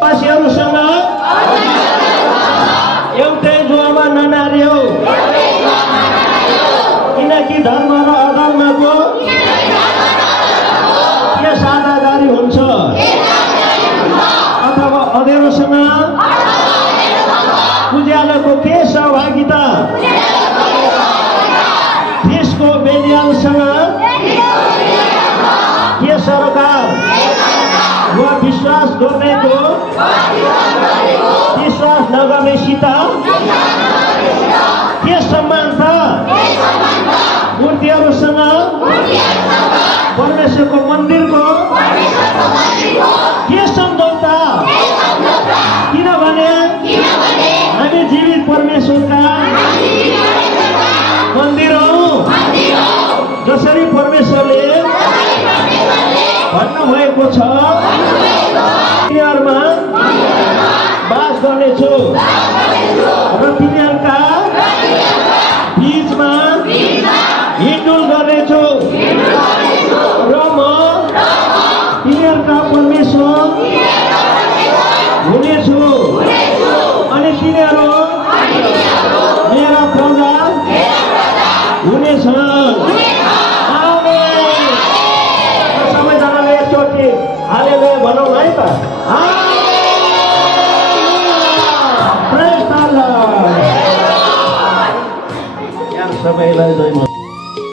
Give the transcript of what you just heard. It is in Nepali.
वासीहरूसँग एउटै जुवामा ननार्यो, किनकि धर्म र अधर्मको के साझादारी हुन्छ अथवा अँध्यारोसँग उज्यालोको के सहभागिता, देशको बेनियालसँग के सरकार वा विश्वास गर्नेको विश्वास नगर्नेसित के समानता, मूर्तिहरूसँग परमेश्वरको मन्दिरको के सम्झौता, किनभने हामी जीवित परमेश्वरका मन्दिर हौं। जसरी परमेश्वरले भन्नुभएको छ, तिनीहरूमा बास गर्नेछु र तिनीहरूका बीचमा हिँडडुल गर्नेछु र म तिनीहरूका परमेश्वर हुनेछु अनि तिनीहरू मेरा प्रजा हुनेछन्। सबैजनाले एकचोटि हालेलुया भनौँ है त। सबैलाई